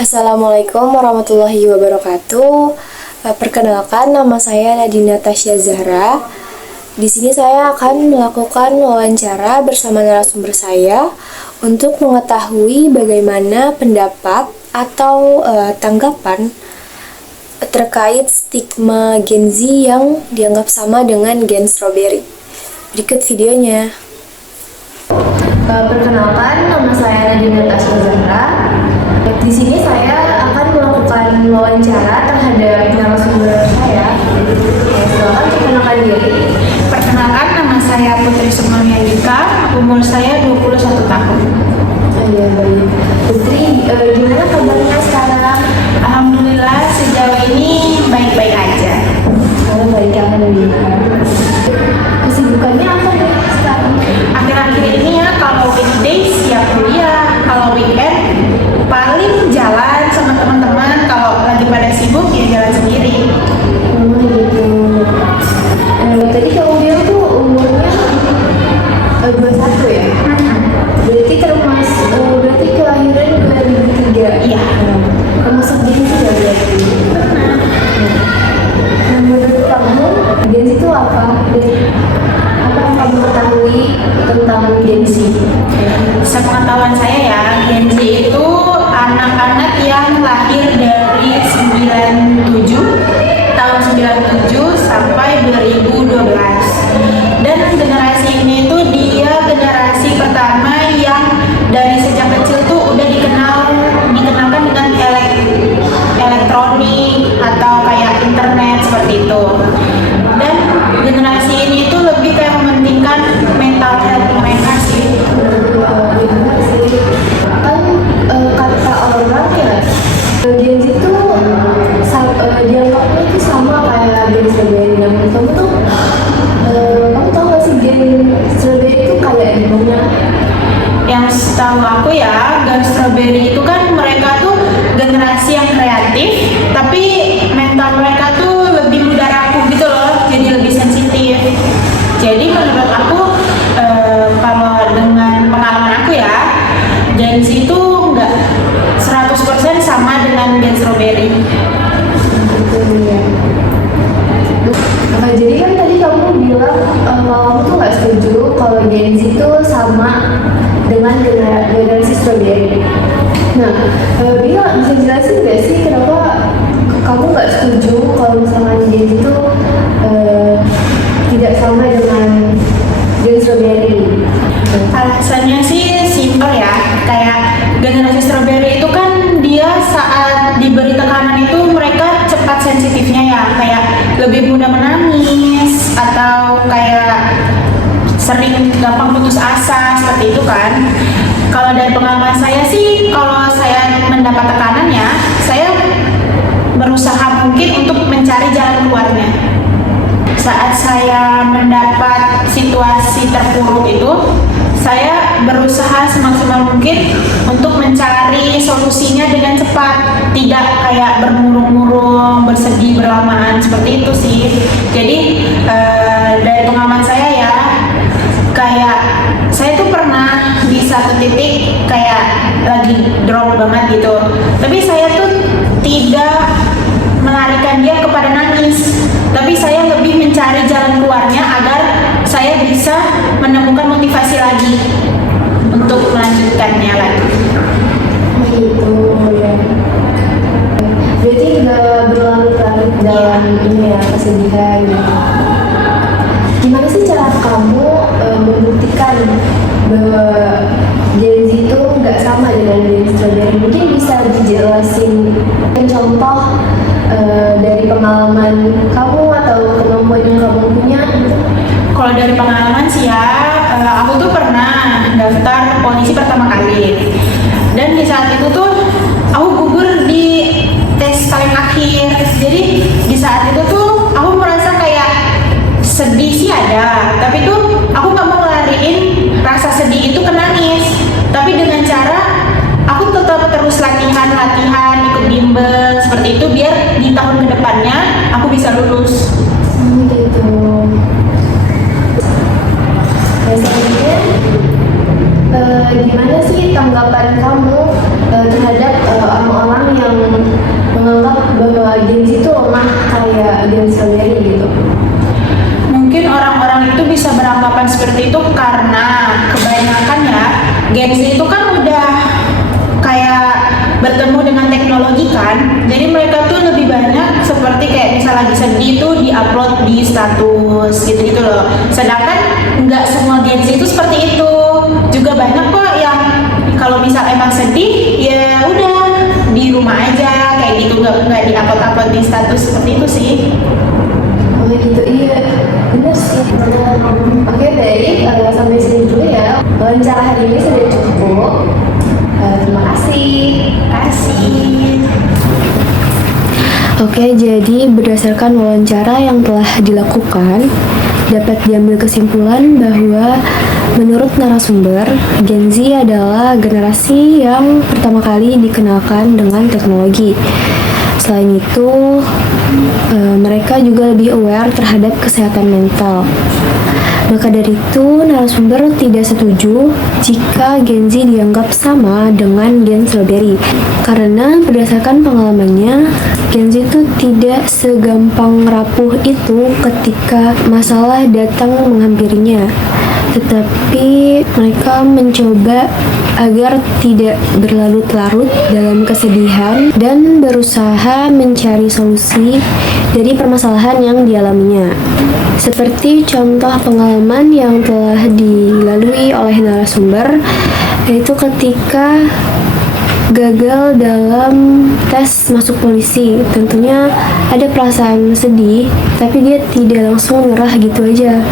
Assalamualaikum warahmatullahi wabarakatuh. Perkenalkan, nama saya Nadina Tasya Zahra. Di sini saya akan melakukan wawancara bersama narasumber saya untuk mengetahui bagaimana pendapat atau tanggapan terkait stigma Gen Z yang dianggap sama dengan Gen Strawberry. Berikut videonya. Perkenalkan, nama saya Nadina Tasya Zahra. Di sini saya akan melakukan wawancara terhadap narasumber saya. Silakan perkenalkan diri. Perkenalkan, nama saya Putri Sukmawati Yandika, umur saya 21 tahun. Ya, baik. Putri, gimana kabarnya sekarang? Alhamdulillah sejauh ini baik-baik aja. Sekarang baik, alhamdulillah. Kesibukannya apa nih sekarang? Akhir-akhir ini ya, kalau weekdays ya kuliah, kalau weekend paling jalan sama teman-teman, kalau lagi pada sibuk ya jalan sendiri. Gitu. Tadi kamu bilang tuh umurnya 21 ya? Berarti berarti kelahiran 2003. Iya. Termasuk Gen Z ya berarti? Benar. Nah, menurut kamu Gen Z itu apa? Dan apa yang kamu ketahui tentang Gen Z? Sepengetahuan saya ya, Gen Z itu anak-anak yang lahir dari tahun 97 sampai 2012. Dan generasi ini tuh dia generasi pertama yang dari sejak kecil tuh udah dikenalkan dengan elektronik atau kayak internet seperti itu. Dan generasi ini tuh lebih kayak mementingkan mental health mereka sih. Kan kata orang ya, Gen Z itu dianggapnya itu sama kayak Gen Strawberry. Nah, menurut kamu tuh kamu tahu gak sih Gen Strawberry itu kayak gimana? Yang setahu aku ya, Gen Strawberry itu kan mereka tuh generasi yang kreatif, tapi mental mereka tuh lebih mudah rapuh gitu loh, jadi lebih sensitif. Jadi menurut aku, kalau dengan pengalaman aku ya, Gen Z itu nggak 100% sama dengan Gen Strawberry. Jadi kan tadi kamu bilang kamu tuh nggak setuju kalau Gen Z itu sama dengan generasi Strawberry. Nah, bisa jelasin nggak sih kenapa kamu nggak setuju kalau misalnya Gen Z itu tidak sama dengan Gen Strawberry? Alasannya sih simpel ya, kayak generasi Strawberry itu kan dia saat diberi tekanan itu mereka cepat sensitifnya ya, kayak lebih mudah menangis atau kayak sering gampang putus asa seperti itu kan. Kalau dari pengalaman saya sih, kalau saya mendapat tekanannya, saya berusaha mungkin untuk mencari jalan keluarnya. Saat saya mendapat situasi terpuruk itu, saya berusaha semaksimal mungkin untuk mencari solusinya dengan cepat, tidak kayak bermurung-murung, bersedih berlamaan seperti itu sih. Jadi dari pengalaman saya ya, kayak saya tuh pernah di satu titik kayak lagi drop banget gitu, tapi saya tuh tidak melarikan dia kepada nangis, tapi saya lebih mencari jalan keluarnya agar saya bisa menemukan motivasi lagi untuk melanjutkannya lagi. Begitu ya. Berarti nggak berlarut-larut dalam ini ya, kesedihan gitu. Gimana sih cara kamu membuktikan bahwa Gen Z itu nggak sama dengan Gen Strawberry? Mungkin bisa dijelasin contoh dari pengalaman kamu atau kemampuan yang kamu punya? Kalau dari pengalaman sih ya, aku tuh pernah daftar polisi pertama kali, dan di saat itu tuh aku gugur di tes paling akhir. Jadi di saat itu tuh aku merasa kayak sedih sih ada, tapi tuh aku nggak mau ngelariin rasa sedih itu ke nangis, tapi dengan cara aku tetap terus latihan, ikut bimbel seperti itu biar di tahun kedepannya aku bisa lulus. Gitu. Nah, selanjutnya gimana sih tanggapan kamu terhadap orang-orang bahwa Gen Z itu lemah kayak Gen Strawberry gitu? Mungkin orang-orang itu bisa beranggapan seperti itu karena kebanyakan ya Gen Z itu kan udah kayak bertemu dengan teknologi kan, jadi mereka tuh lebih banyak seperti kayak misal lagi sedih tuh diupload di status gitu-gitu loh. Sedangkan nggak semua Gen Z itu seperti itu, juga banyak kok yang kalau misal emang sedih ya udah di rumah aja kayak gitu, nggak diupload di status seperti itu sih. Oh gitu, iya benar sih. Oke baik, sampai sini dulu ya. Wawancara hari ini sudah cukup. Terima kasih. Oke, jadi berdasarkan wawancara yang telah dilakukan, dapat diambil kesimpulan bahwa menurut narasumber, Gen Z adalah generasi yang pertama kali dikenalkan dengan teknologi. Selain itu, mereka juga lebih aware terhadap kesehatan mental. Maka dari itu, narasumber tidak setuju jika Gen Z dianggap sama dengan Gen Strawberry. Karena berdasarkan pengalamannya, Gen Z itu tidak segampang rapuh itu ketika masalah datang menghampirinya. Tetapi mereka mencoba agar tidak berlarut-larut dalam kesedihan dan berusaha mencari solusi dari permasalahan yang dialaminya. Seperti contoh pengalaman yang telah dilalui oleh narasumber, yaitu ketika gagal dalam tes masuk polisi. Tentunya ada perasaan sedih, tapi dia tidak langsung nyerah gitu aja.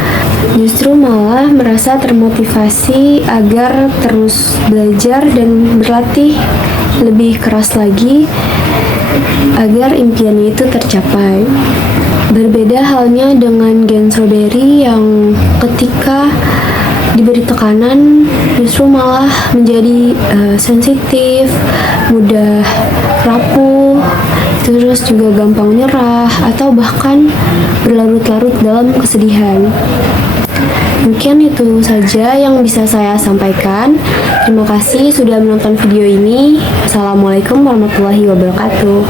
Justru malah merasa termotivasi agar terus belajar dan berlatih lebih keras lagi agar impiannya itu tercapai. Berbeda halnya dengan Gen Strawberry yang ketika diberi tekanan justru malah menjadi sensitif, mudah rapuh, terus juga gampang nyerah atau bahkan berlarut-larut dalam kesedihan. Mungkin itu saja yang bisa saya sampaikan. Terima kasih sudah menonton video ini. Assalamualaikum warahmatullahi wabarakatuh.